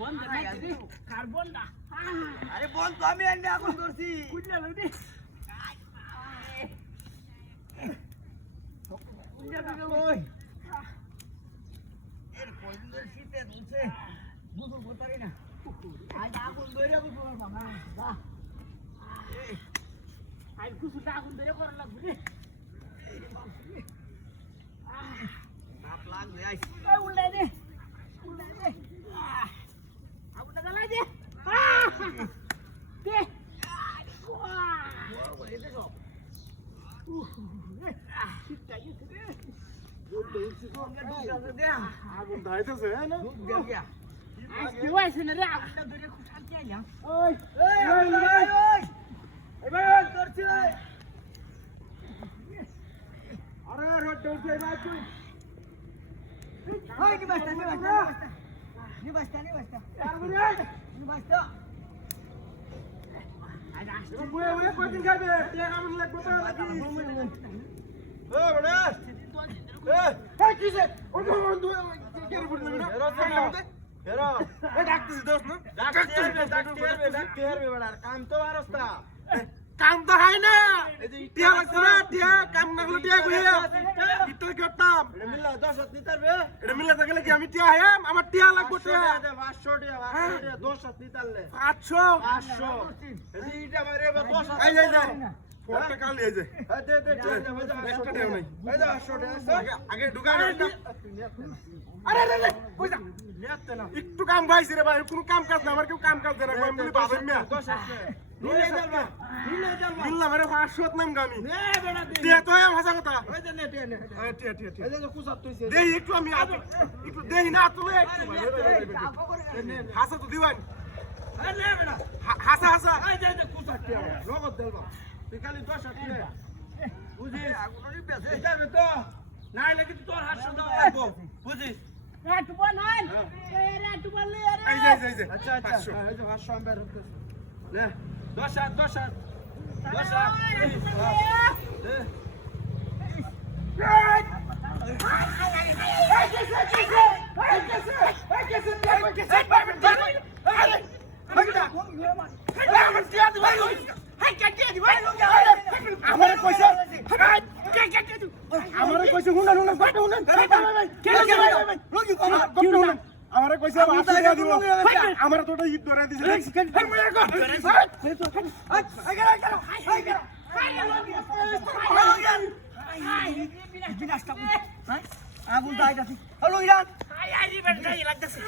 বন্ধ না কার্বন না আরে বল তো আমি এনে এখন করছি কুইলা লই ওই এর কলদের শীতে দুলছে বুঝুন করতারি না আজ আগুন ধরে বুঝবো বাবা বাহ আই কুসুটা আগুন ধরে করা লাগবে রে বাপ লাগবে আই এই উল্লাই দে আগুনটা জ্বালাই দে দে ওই দে সব শীতটা গেছে রে আগুন ধাইতেছে না আজকে ওইছে না রে আগুনটা ধরে খুব শান্তি আইলাম ওই এবার করছি আরে রোড দৌড়ছে ভাই তুই ওই নি বাস্তা আর বলে আজ আসছে বুয়ে বুয়ে কদিন খাবে টিয়া কামন লাগবে তো নাকি ও বড়া এই কিসে ওটা বন্ধু কে রে বুড়ি না এরা এই ডাকতেছি দোস্ত না ডাকতে হবে বড়া কাম তো আরস্তা কাম তো হয় না টিয়া লাগছে না টিয়া কাম না হলে টিয়া কইয়া ইতো করতাম এটা মিলা 10 হাত নিতে পারবে এটা মিলে থাকলে কি আমি টিয়া হ্যাঁ আমার টিয়া লাগবে টিয়া 500 টাকা 10 হাত নিতে পারলে 500 500 এইটা আমারে 10 হাত এই যাই ফোনটা কাল এই যে দে একটা দেও নাই এই দে 500 টাকা আগে ঢুকা আরে আরে কইছা নিতে না একটু কাম পাইছি রে ভাই কোনো কাম কাজ না আমার কেউ কাম কাজ দেয় না আমি বলি বাবা মিয়া 10 হাত নিলে যাবা মিললাম আরে 500 নাম গামি নে বেটা দে টিয়া তো এম হাসা কথা ওই দে নে নে টিয়া টিয়া টিয়া এই যে কুসাত তুইছে দেই একটু আমি একটু দেই না তুলে একটু হাসা তো দিওয়ান নে বেটা হাসা হাসা এই যে কুসাত টিয়া নগদ দেবা তুই খালি 10 হাত নে বুঝিস আগুনই পেছে যাবে তো নাই লাগি তোর হাত দাও লাগবো বুঝিস রাত বনাল এ রাত বলে রে এই যে আচ্ছা আচ্ছা এই যে 500 আমি বের করতেছি নে 10 হাত 10 হাত 10 হাত আমারে কইছে আমারে কইছে হুনন হুনন কত হুনন আমারে কইছে বাপ দিয়া দিব আমারে তোটা ঈদ ধরে দিছে আগুন দাইতাছি হ্যালো ইরান আই আই রে বেটা লাগতেছে